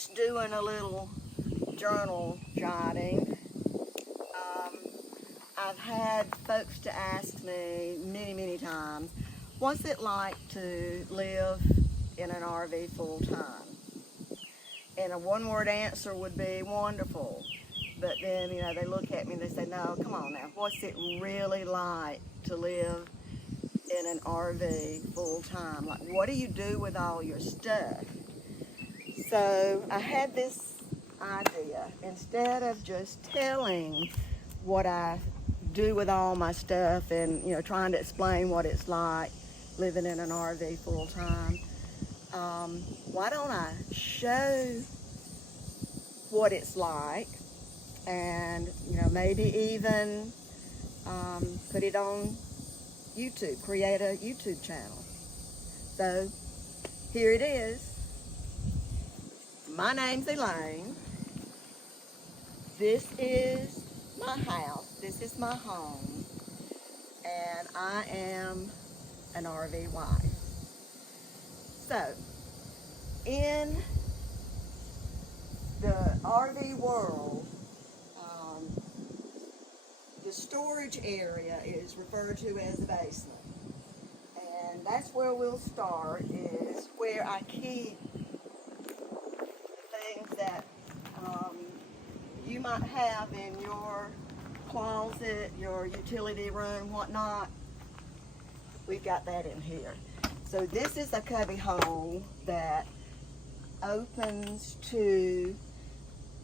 just doing a little journal jotting. I've had folks to ask me many times, what's it like to live in an RV full time? And a one-word answer would be wonderful. But then, they look at me and they say, no, come on now, what's it really like to live in an RV full time? Like, what do you do with all your stuff? So I had this idea, instead of just telling what I do with all my stuff and trying to explain what it's like living in an RV full time, why don't I show what it's like, and maybe even put it on YouTube, create a YouTube channel. So here it is. My name's Elaine. This is my house. This is my home. And I am an RV wife. So, in the RV world, the storage area is referred to as the basement. And that's where we'll start, is where I keep that you might have in your closet, your utility room, whatnot. We've got that in here. So this is a cubby hole that opens to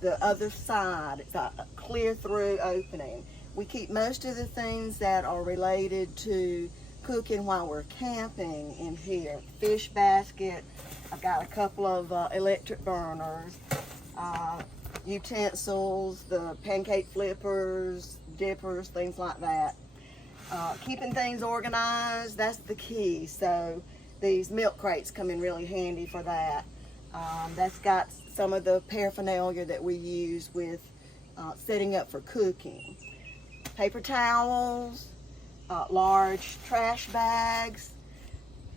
the other side. It's a clear through opening. We keep most of the things that are related to cooking while we're camping in here. Fish basket. I've got a couple of electric burners, utensils, the pancake flippers, dippers, things like that. Keeping things organized, that's the key. So these milk crates come in really handy for that. That's got some of the paraphernalia that we use with setting up for cooking. Paper towels, large trash bags,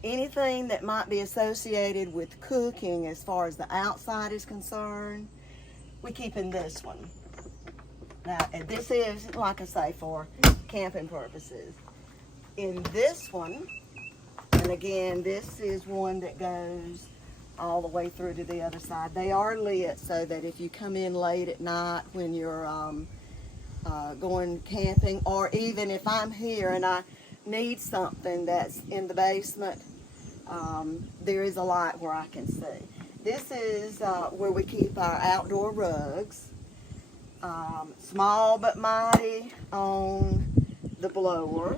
anything that might be associated with cooking as far as the outside is concerned, we keep in this one. Now, and this is, like I say, for camping purposes. In this one, and again, this is one that goes all the way through to the other side. They are lit so that if you come in late at night when you're going camping, or even if I'm here and I need something that's in the basement, there is a light where I can see. This is where we keep our outdoor rugs. Small but mighty on the blower.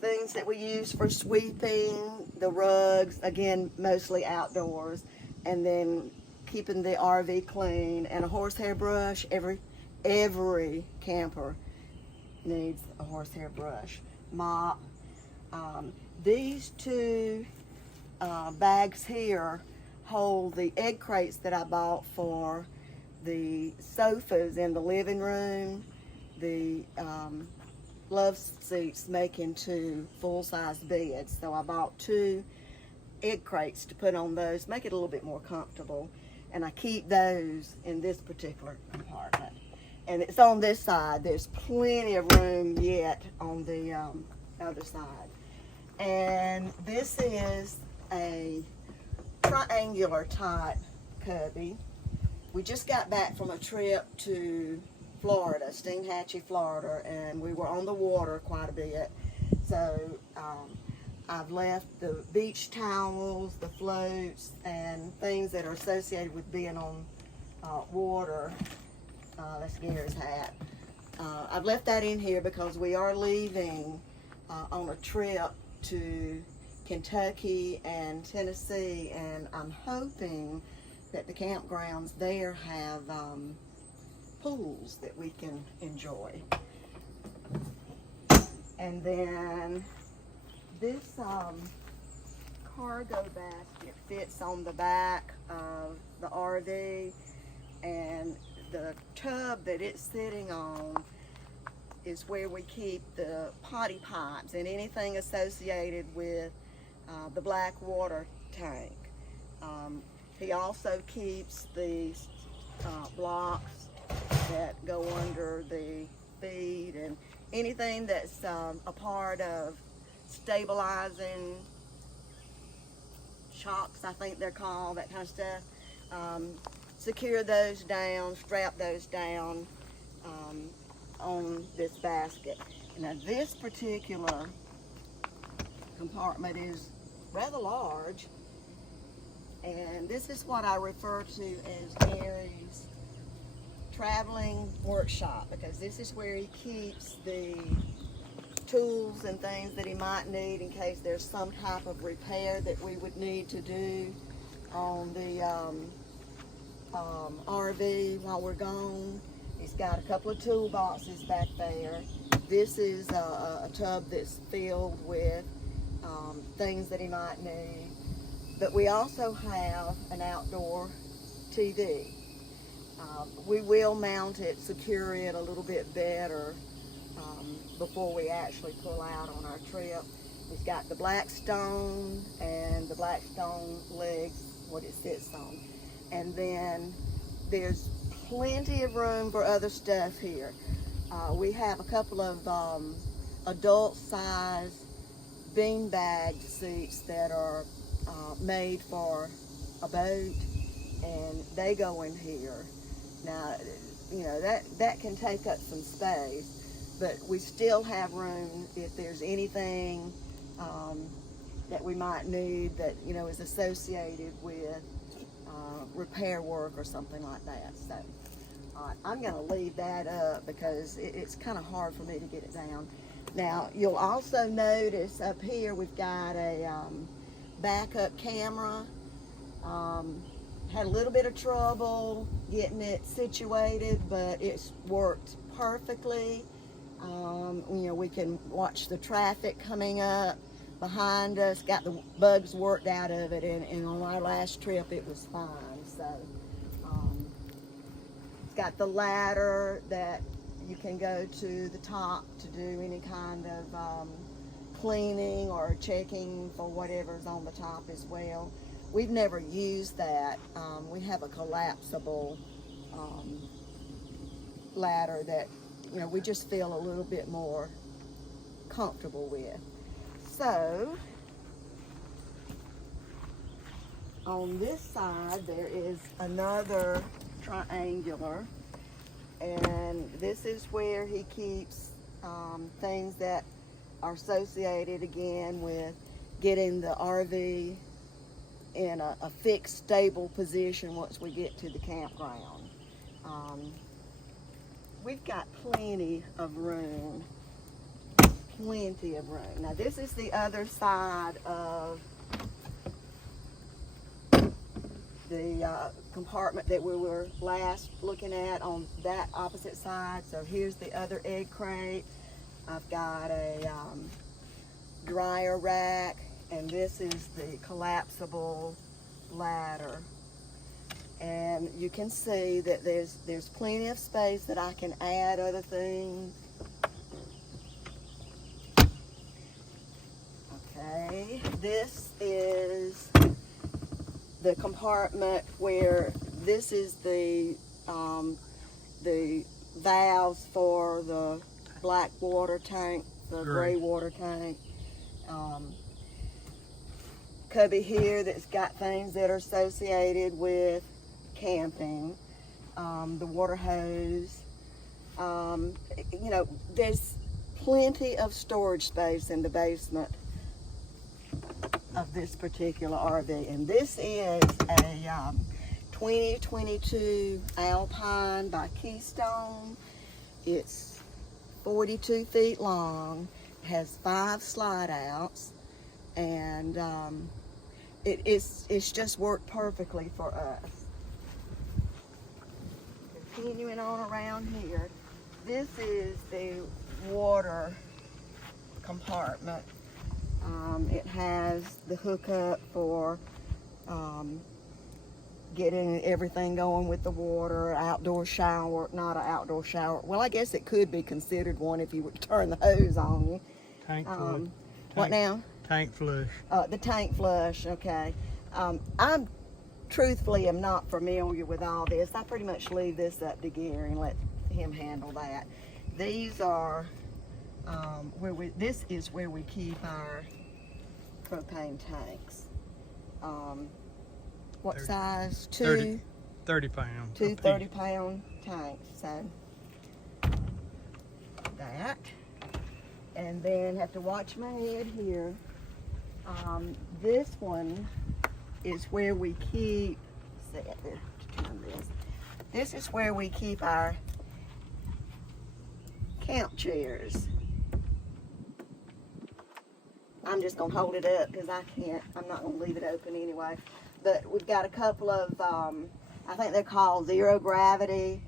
Things that we use for sweeping the rugs, again, mostly outdoors, and then keeping the RV clean, and a horsehair brush. Every camper needs a horsehair brush. Mop. These two bags here hold the egg crates that I bought for the sofas in the living room. The love seats make into full-size beds, so I bought 2 egg crates to put on those, make it a little bit more comfortable, and I keep those in this particular compartment. And it's on this side. There's plenty of room yet on the other side. And this is a triangular type cubby. We just got back from a trip to Florida, Steinhatchee, Florida, and we were on the water quite a bit. So I've left the beach towels, the floats, and things that are associated with being on water. That's Gary's hat. I've left that in here because we are leaving on a trip to Kentucky and Tennessee, and I'm hoping that the campgrounds there have pools that we can enjoy. And then this cargo basket fits on the back of the RV, and the tub that it's sitting on is where we keep the potty pipes and anything associated with the black water tank. He also keeps these blocks that go under the feet and anything that's a part of stabilizing shocks, I think they're called, that kind of stuff. Secure those down, strap those down on this basket. Now this particular compartment is rather large, and this is what I refer to as Gary's traveling workshop, because this is where he keeps the tools and things that he might need in case there's some type of repair that we would need to do on the RV while we're gone. He's got a couple of toolboxes back there. This is a tub that's filled with things that he might need. But we also have an outdoor TV. We will mount it, secure it a little bit better before we actually pull out on our trip. He's got the Blackstone and the Blackstone legs, what it sits on. And then there's plenty of room for other stuff here. We have a couple of adult-size beanbag seats that are made for a boat, and they go in here. Now, you know, that can take up some space, but we still have room if there's anything that we might need that, you know, is associated with repair work or something like that. So I'm going to leave that up because it's kind of hard for me to get it down. Now, you'll also notice up here we've got a backup camera. Had a little bit of trouble getting it situated, but it's worked perfectly. You know, we can watch the traffic coming up behind us, got the bugs worked out of it, and on our last trip it was fine. So it's got the ladder that you can go to the top to do any kind of cleaning or checking for whatever's on the top as well. We've never used that. We have a collapsible ladder that, you know, we just feel a little bit more comfortable with. So on this side there is another triangular, and this is where he keeps things that are associated again with getting the RV in a fixed, stable position once we get to the campground. We've got plenty of room. Plenty of room. Now this is the other side of the compartment that we were last looking at, on that opposite side. So here's the other egg crate. I've got a dryer rack, and this is the collapsible ladder. And you can see that there's plenty of space that I can add other things. Okay, this is the compartment where this is the valves for the black water tank, the gray water tank. Cubby here that's got things that are associated with camping. The water hose. You know, there's plenty of storage space in the basement of this particular RV, and this is a 2022 Alpine by Keystone. It's 42 feet long, has 5 slide outs, and it's just worked perfectly for us. Continuing on around here, this is the water compartment. It has the hookup for getting everything going with the water, outdoor shower, not an outdoor shower. Well, I guess it could be considered one if you would turn the hose on you. Tank flush. What now? Tank flush. The tank flush, okay. I'm truthfully am not familiar with all this. I pretty much leave this up to Gary and let him handle that. These are this is where we keep our propane tanks. What 30, size? 30 pound. Two 30-pound tanks. So that, and then have to watch my head here. This one is where we keep. This is where we keep our camp chairs. I'm just gonna hold it up because I can't. I'm not gonna leave it open anyway. But we've got a couple of. I think they're called zero gravity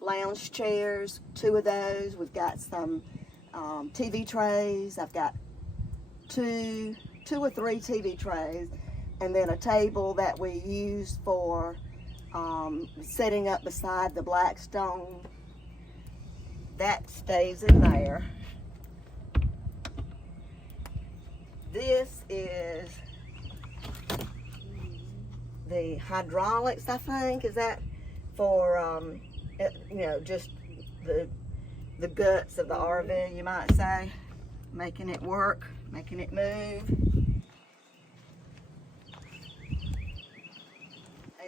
lounge chairs. 2 of those. We've got some TV trays. I've got two or three TV trays, and then a table that we use for setting up beside the Blackstone. That stays in there. This is the hydraulics, I think. Is that for you know, just the guts of the RV, you might say, making it work, making it move.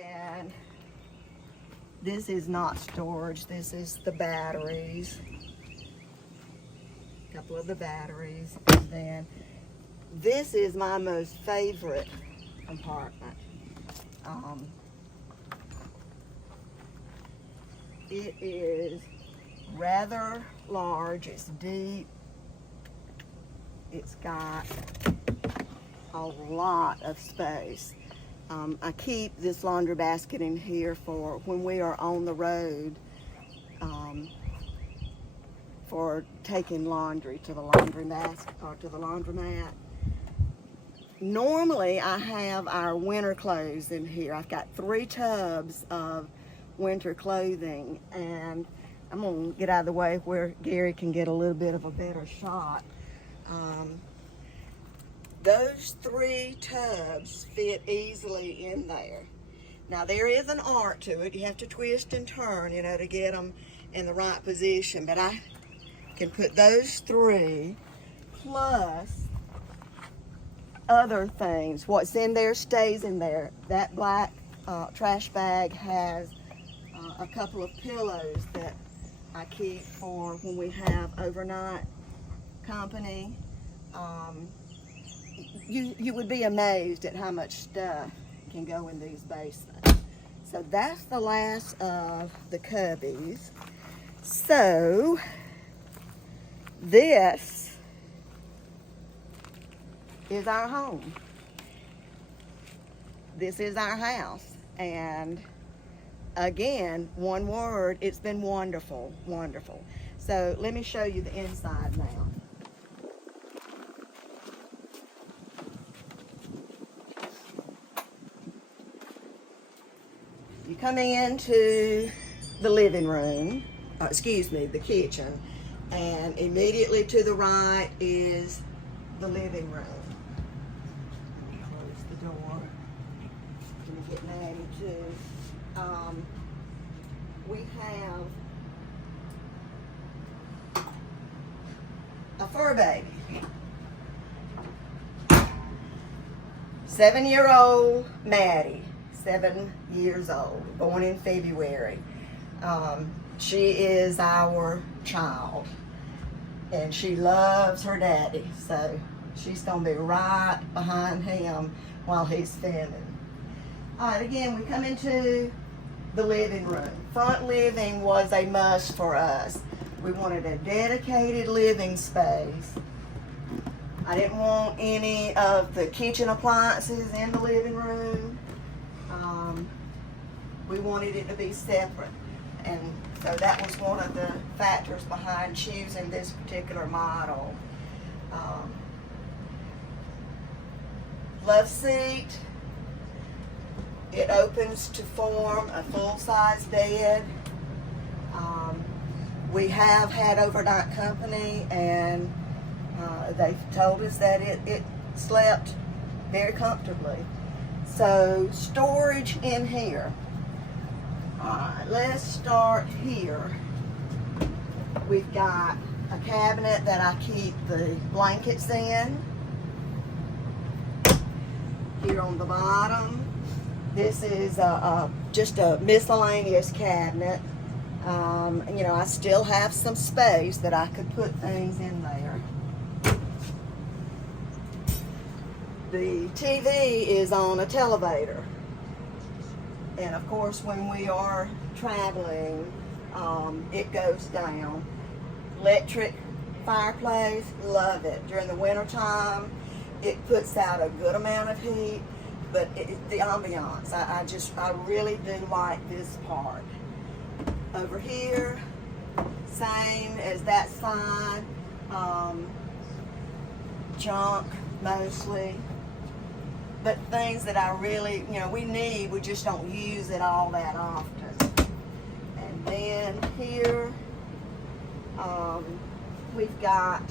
And this is not storage, this is the batteries, a couple of the batteries. And then this is my most favorite compartment. It is rather large, it's deep, it's got a lot of space. I keep this laundry basket in here for when we are on the road, for taking laundry to the laundromat or to the laundromat. Normally I have our winter clothes in here. I've got 3 tubs of winter clothing, and I'm gonna get out of the way where Gary can get a little bit of a better shot. Those 3 tubs fit easily in there. Now there is an art to it. You have to twist and turn, you know, to get them in the right position, but I can put those 3 plus other things. What's in there stays in there. That black trash bag has a couple of pillows that I keep for when we have overnight company. You would be amazed at how much stuff can go in these basements. So that's the last of the cubbies. So this is our home. This is our house. And again, one word, it's been wonderful, wonderful. So let me show you the inside now. You come into the living room, the kitchen, and immediately to the right is the living room. Close the door. Let me get Maddie too. We have a fur baby. 7-year-old Maddie, 7 years old, born in February. She is our child, and she loves her daddy, so she's gonna be right behind him while he's feeding. All right, again, we come into the living room. Front living was a must for us. We wanted a dedicated living space. I didn't want any of the kitchen appliances in the living room. We wanted it to be separate. And so that was one of the factors behind choosing this particular model. Love seat. It opens to form a full-size bed. We have had overnight company, and they've told us that it slept very comfortably. So storage in here. Alright, let's start here. We've got a cabinet that I keep the blankets in. Here on the bottom, this is just a miscellaneous cabinet. You know, I still have some space that I could put things in there. The TV is on a televator. And of course, when we are traveling, it goes down. Electric fireplace, love it. During the winter time, it puts out a good amount of heat, but the ambiance, I really do like this part. Over here, same as that side, junk mostly, but things that I really, you know, we need, we just don't use it all that often. And then here, we've got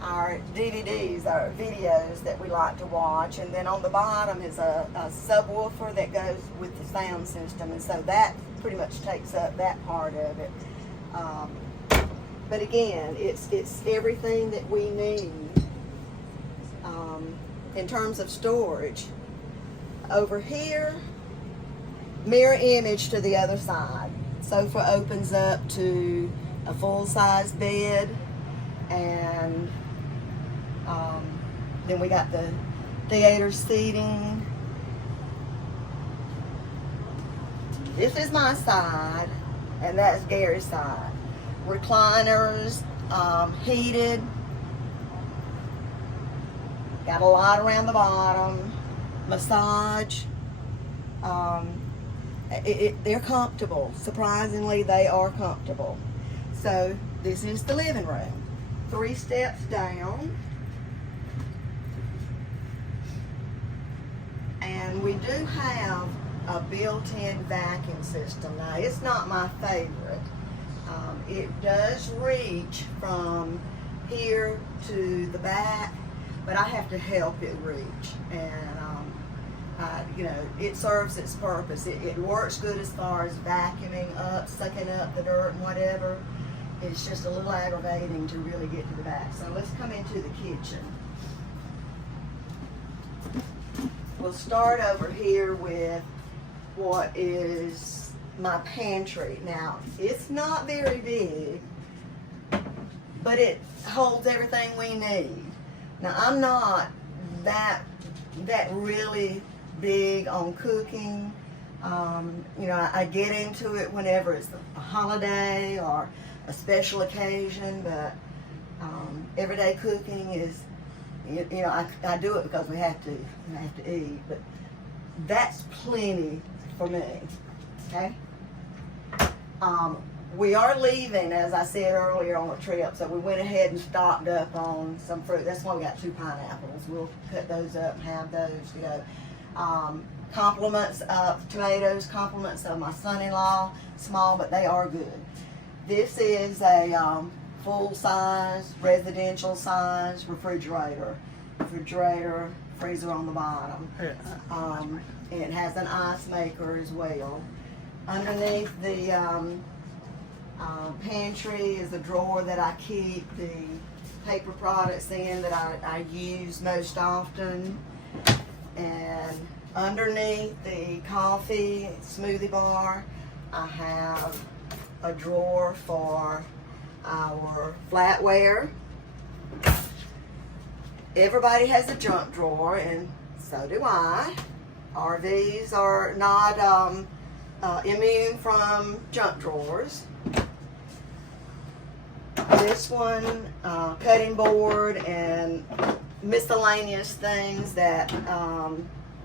our DVDs, our videos that we like to watch, and then on the bottom is a subwoofer that goes with the sound system, and so that pretty much takes up that part of it. But again, it's everything that we need in terms of storage. Over here, mirror image to the other side. Sofa opens up to a full-size bed, and then we got the theater seating. This is my side, and that's Gary's side. Recliners, heated. Got a lot around the bottom. Massage. They're comfortable. Surprisingly, they are comfortable. So this is the living room. 3 steps down. And we do have a built-in vacuum system. Now, it's not my favorite. It does reach from here to the back, but I have to help it reach. And, you know, it serves its purpose. It works good as far as vacuuming up, sucking up the dirt and whatever. It's just a little aggravating to really get to the back. So let's come into the kitchen. We'll start over here with what is my pantry. Now, it's not very big, but it holds everything we need. Now, I'm not that really big on cooking. You know, I get into it whenever it's a holiday or a special occasion, but everyday cooking is, you know, I do it because we have to eat, but that's plenty for me, okay? We are leaving, as I said earlier, on a trip, so we went ahead and stocked up on some fruit. That's why we got 2 pineapples. We'll cut those up and have those to go. Compliments of tomatoes, compliments of my son-in-law, small, but they are good. This is a full-size, residential size refrigerator. Freezer on the bottom. It has an ice maker as well. Underneath the pantry is a drawer that I keep the paper products in that I use most often. And underneath the coffee smoothie bar, I have a drawer for our flatware. Everybody has a junk drawer, and so do I. RVs are not immune from junk drawers. This one, cutting board and miscellaneous things that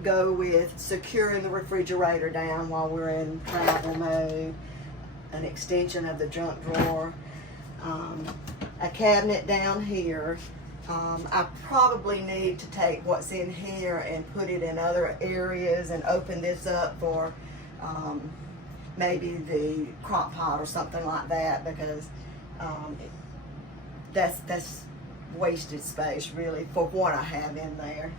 go with securing the refrigerator down while we're in travel mode. An extension of the junk drawer. A cabinet down here. I probably need to take what's in here and put it in other areas and open this up for maybe the crock pot or something like that, because that's wasted space really for what I have in there.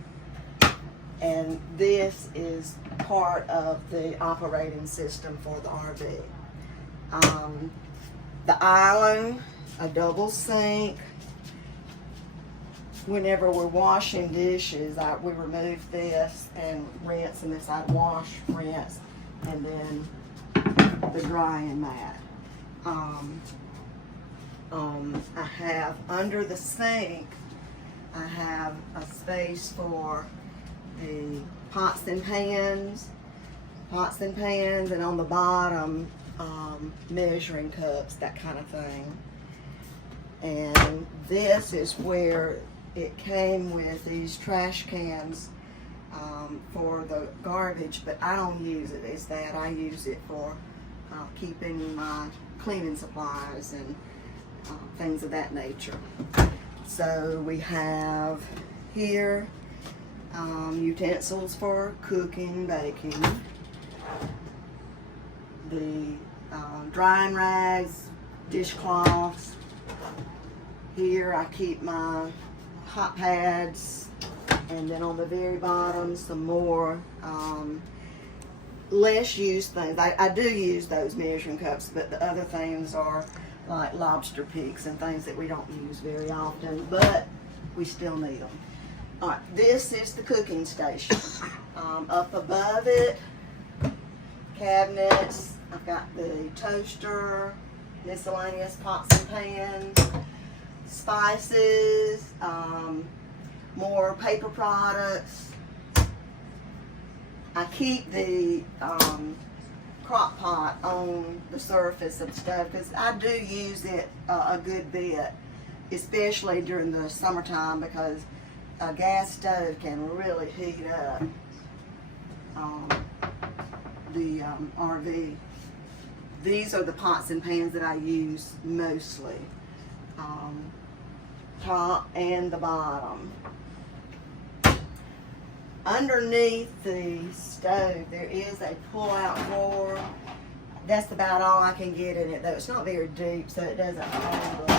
And this is part of the operating system for the RV. The island, a double sink. Whenever we're washing dishes, we remove this and rinse, and this I'd wash, rinse, and then the drying mat. I have under the sink, I have a space for the pots and pans, and on the bottom, measuring cups, that kind of thing. And this is where it came with these trash cans for the garbage, but I don't use it as that. I use it for keeping my cleaning supplies and things of that nature. So we have here utensils for cooking, baking, the drying rags, dishcloths. Here I keep my hot pads, and then on the very bottom some more less used things. I do use those measuring cups, but the other things are like lobster picks and things that we don't use very often, but we still need them. All right, this is the cooking station. Up above it, cabinets. I've got the toaster, miscellaneous pots and pans, spices, more paper products. I keep the crock pot on the surface of the stove because I do use it a good bit, especially during the summertime, because a gas stove can really heat up the RV. These are the pots and pans that I use mostly, top and the bottom. Underneath the stove there is a pull-out drawer. That's about all I can get in it, though. It's not very deep, so it doesn't hold a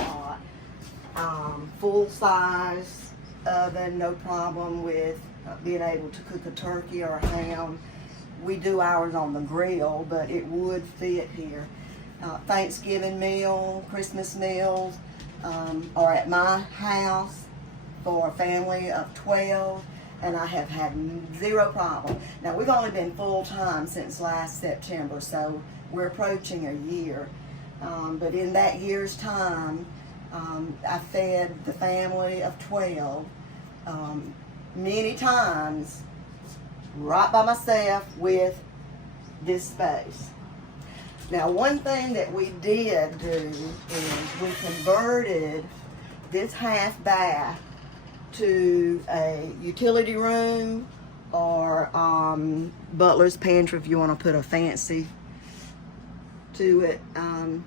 lot. Full size oven, no problem with being able to cook a turkey or a ham. We do ours on the grill, but it would fit here. Thanksgiving meal, Christmas meals are at my house for a family of 12. And I have had zero problem. Now, we've only been full-time since last September, so we're approaching a year. But in that year's time, I fed the family of 12 many times right by myself with this space. Now, one thing that we did do is we converted this half bath to a utility room or butler's pantry if you want to put a fancy to it. I'm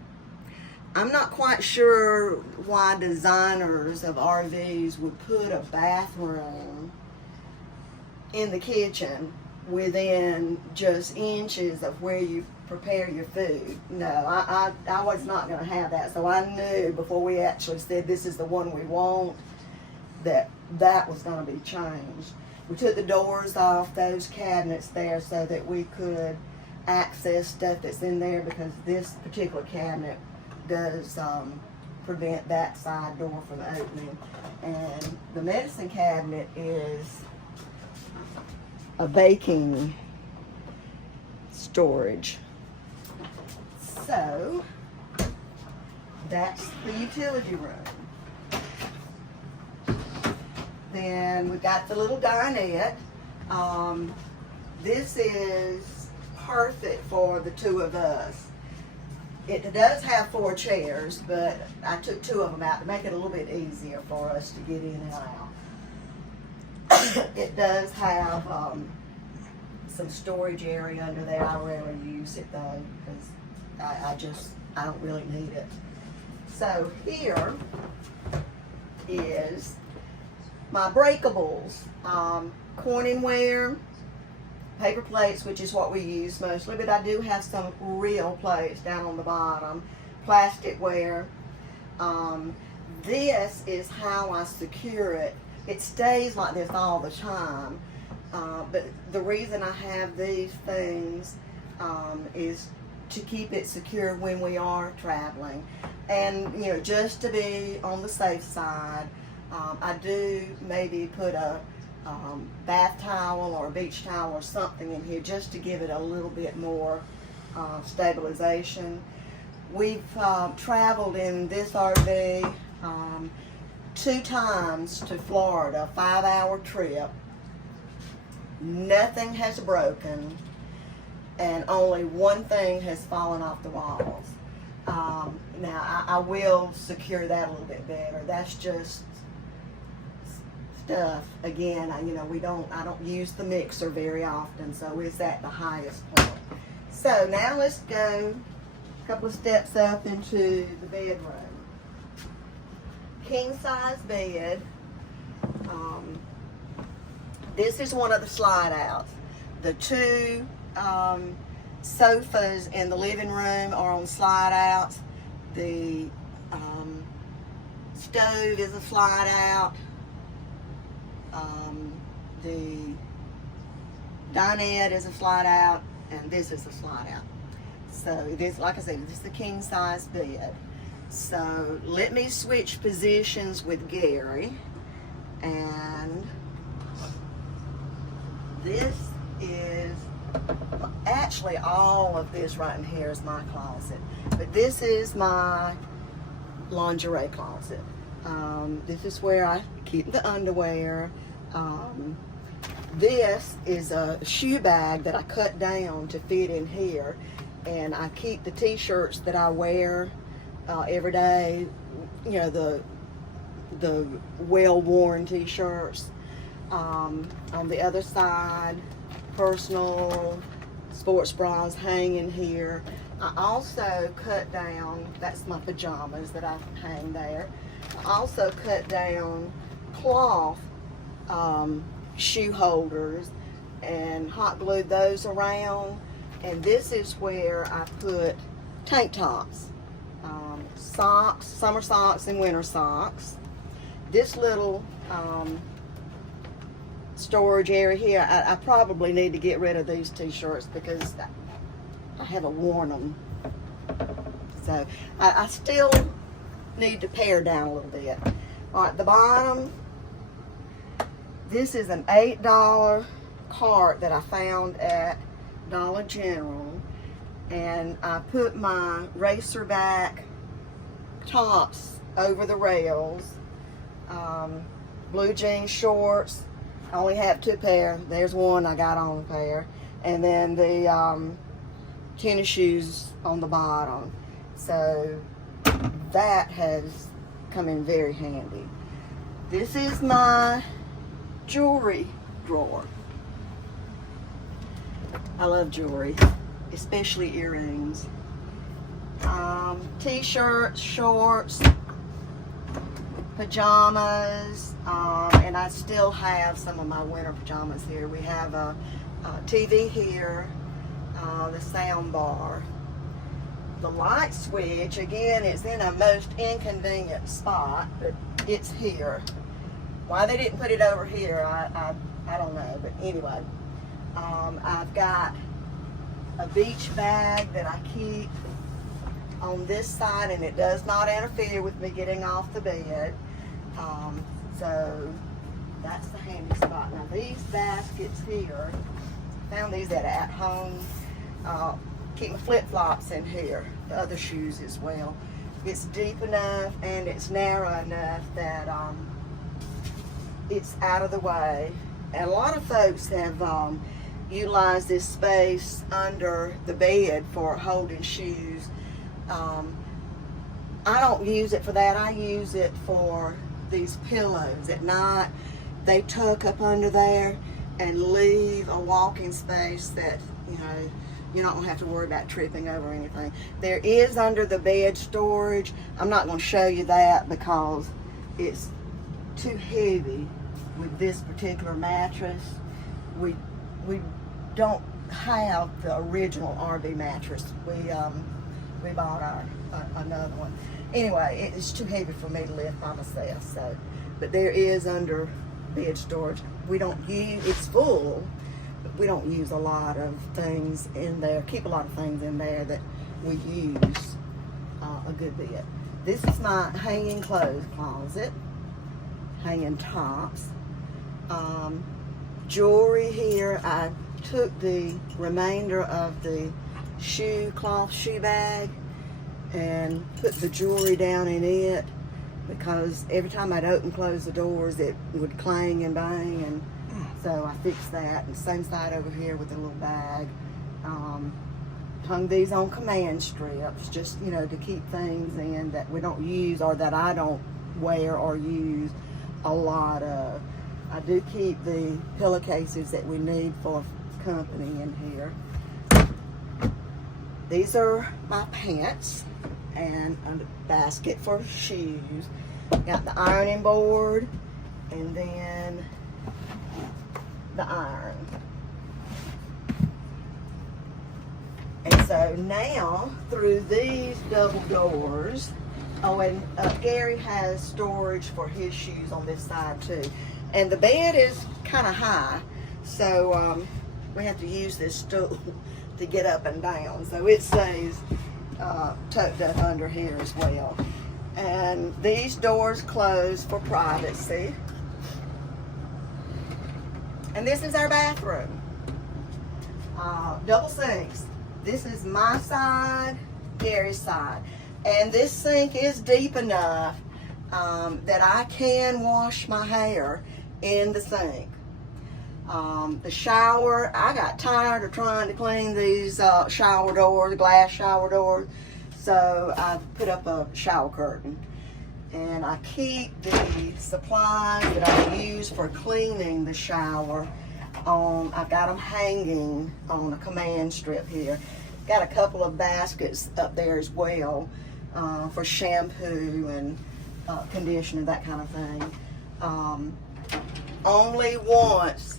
not quite sure why designers of RVs would put a bathroom in the kitchen within just inches of where you prepare your food. No, I was not going to have that, so I knew before we actually said this is the one we want that was going to be changed. We took the doors off those cabinets there so that we could access stuff that's in there, because this particular cabinet does prevent that side door from opening. And the medicine cabinet is a baking storage. So that's the utility room. Then we've got the little dinette. This is perfect for the two of us. It does have 4 chairs, but I took 2 of them out to make it a little bit easier for us to get in and out. It does have some storage area under there. I rarely use it though, because I don't really need it. So here is my breakables, Corningware, paper plates, which is what we use mostly, but I do have some real plates down on the bottom, plasticware. This is how I secure it. It stays like this all the time, But the reason I have these things is to keep it secure when we are traveling. And, you know, just to be on the safe side, I do maybe put a bath towel or a beach towel or something in here just to give it a little bit more stabilization. We've traveled in this RV 2 times to Florida, 5-hour trip. Nothing has broken, and only one thing has fallen off the walls. Now I will secure that a little bit better. That's just stuff. Again, I don't use the mixer very often, so it's at the highest point. So now let's go a couple of steps up into the bedroom. King size bed. This is one of the slide outs. The 2 sofas in the living room are on slide outs. The stove is a slide out. The dinette is a slide out, and this is a slide out. So this, like I said, this is the king size bed. So let me switch positions with Gary, and this is actually all of this right in here is my closet, but this is my lingerie closet. This is where I keep the underwear. This is a shoe bag that I cut down to fit in here, and I keep the t-shirts that I wear every day, you know, the well-worn t-shirts. On the other side, personal sports bras hang in here. I also cut down, that's my pajamas that I hang there. I also cut down cloth shoe holders and hot glued those around. And this is where I put tank tops, socks, summer socks and winter socks. This little storage area here, I probably need to get rid of these t-shirts because I haven't worn them. So I still need to pare down a little bit. All right, the bottom, this is an $8 cart that I found at Dollar General, and I put my racerback tops over the rails. Blue jean shorts, I only have 2 pair. There's one, I got on a pair. And then the tennis shoes on the bottom. So that has come in very handy. This is my jewelry drawer. I love jewelry, especially earrings. T-shirts, shorts, pajamas, and I still have some of my winter pajamas here. We have a TV here, the sound bar. The light switch, again, is in a most inconvenient spot, but it's here. Why they didn't put it over here, I don't know, but anyway. I've got a beach bag that I keep on this side, and it does not interfere with me getting off the bed. So that's the handy spot. Now these baskets here, found these at home. Keep my flip-flops in here, the other shoes as well. It's deep enough and it's narrow enough that it's out of the way. And a lot of folks have utilized this space under the bed for holding shoes. I don't use it for that. I use it for these pillows. At night, they tuck up under there and leave a walking space that, you know, you're not going to have to worry about tripping over anything. There is under the bed storage. I'm not going to show you that because it's too heavy with this particular mattress. We don't have the original RV mattress. We bought another one. Anyway, it's too heavy for me to lift by myself. So, but there is under bed storage. we don't use, it's full, but we don't use a lot of things in there, keep a lot of things in there that we use a good bit. This is my hanging clothes closet, hanging tops. Jewelry here, I took the remainder of the cloth shoe bag and put the jewelry down in it, because every time I'd open and close the doors it would clang and bang, and so I fixed that. And same side over here with the little bag. Hung these on command strips, just, you know, to keep things in that we don't use or that I don't wear or use a lot of. I do keep the pillowcases that we need for company in here. These are my pants and a basket for shoes. Got the ironing board and then the iron. And so now through these double doors, oh, and Gary has storage for his shoes on this side too. And the bed is kind of high, so we have to use this stool to get up and down. So it stays tucked up under here as well. And these doors close for privacy. And this is our bathroom. Double sinks. This is my side, Gary's side. And this sink is deep enough that I can wash my hair in the sink. The shower, I got tired of trying to clean these shower doors, glass shower doors, so I put up a shower curtain. And I keep the supplies that I use for cleaning the shower on, I've got them hanging on a command strip here. Got a couple of baskets up there as well for shampoo and conditioner, that kind of thing. Only once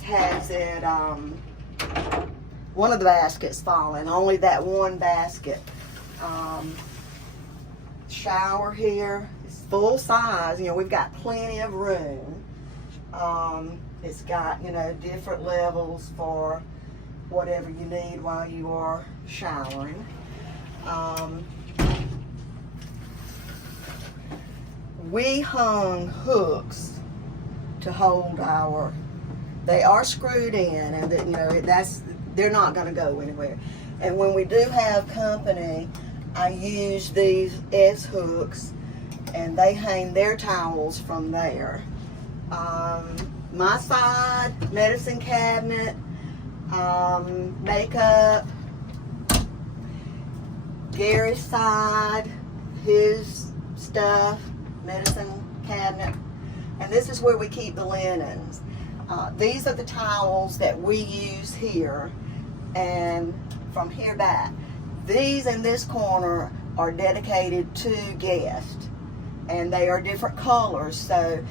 has it, one of the baskets fallen, only that one basket. Shower here is full size, you know, we've got plenty of room. It's got, you know, different levels for whatever you need while you are showering. We hung hooks to hold our, they are screwed in, and you know, they're not going to go anywhere. And when we do have company, I use these S hooks and they hang their towels from there. My side, medicine cabinet, makeup. Gary's side, his stuff, medicine cabinet. And this is where we keep the linens. These are the towels that we use here, and from here back. These in this corner are dedicated to guests, and they are different colors. So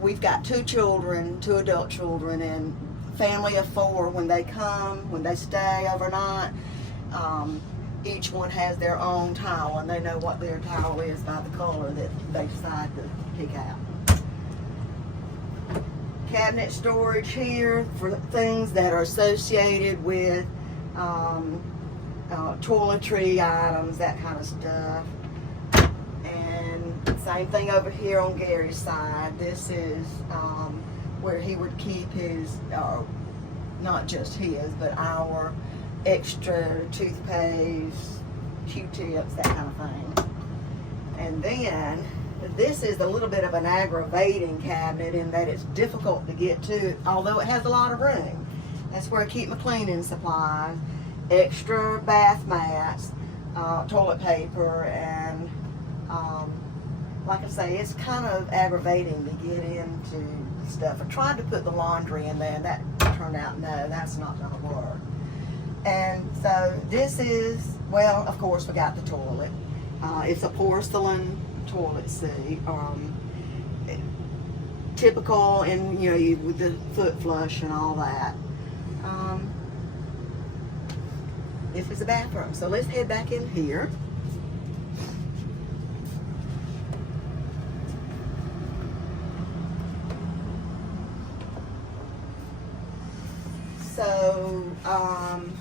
we've got 2 children, 2 adult children, and family of 4. When they come, when they stay overnight, each one has their own towel, and they know what their towel is by the color that they decide to pick out. Cabinet storage here for things that are associated with toiletry items, that kind of stuff. And same thing over here on Gary's side. This is where he would keep his, not just his, but our extra toothpaste, Q-tips, that kind of thing. And then this is a little bit of an aggravating cabinet in that it's difficult to get to, although it has a lot of room. That's where I keep my cleaning supplies, extra bath mats, toilet paper, and like I say, it's kind of aggravating to get into stuff. I tried to put the laundry in there, and that turned out, no, that's not going to work. And so this is, well, of course, we got the toilet. It's a porcelain toilet seat, typical, and you know, with the foot flush and all that. This is the bathroom. So let's head back in here. I'm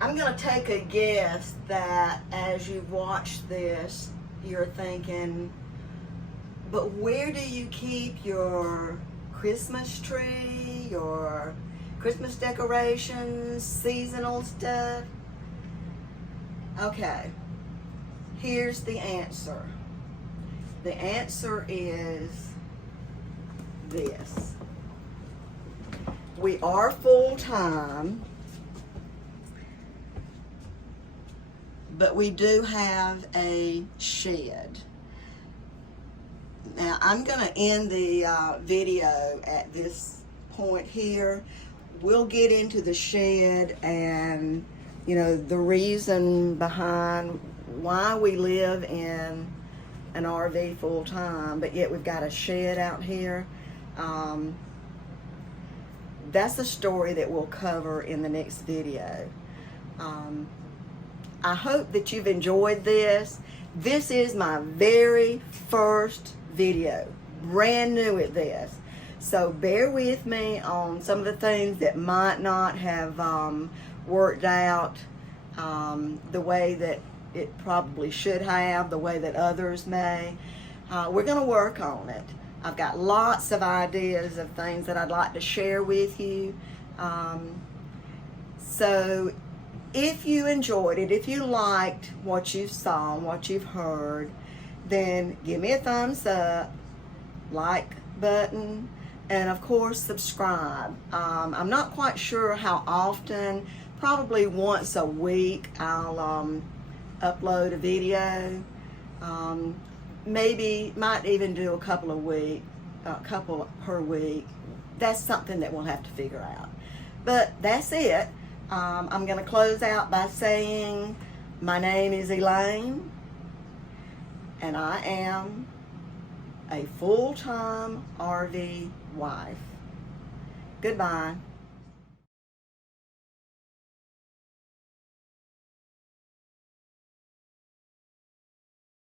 going to take a guess that as you watch this, you're thinking, but where do you keep your Christmas tree, your Christmas decorations, seasonal stuff? Okay, here's the answer. The answer is this. We are full-time, but we do have a shed. Now, I'm going to end the video at this point here. We'll get into the shed and, you know, the reason behind why we live in an RV full time, but yet we've got a shed out here. That's a story that we'll cover in the next video. I hope that you've enjoyed this. This is my very first video, brand new at this. So bear with me on some of the things that might not have worked out the way that it probably should have, the way that others may. We're going to work on it. I've got lots of ideas of things that I'd like to share with you. So if you enjoyed it, if you liked what you saw, what you've heard, then give me a thumbs up, like button, and of course subscribe. I'm not quite sure how often, probably once a week I'll upload a video. Maybe might even do a couple per week. That's something that we'll have to figure out. But that's it. I'm going to close out by saying my name is Elaine, and I am a full-time RV wife. Goodbye.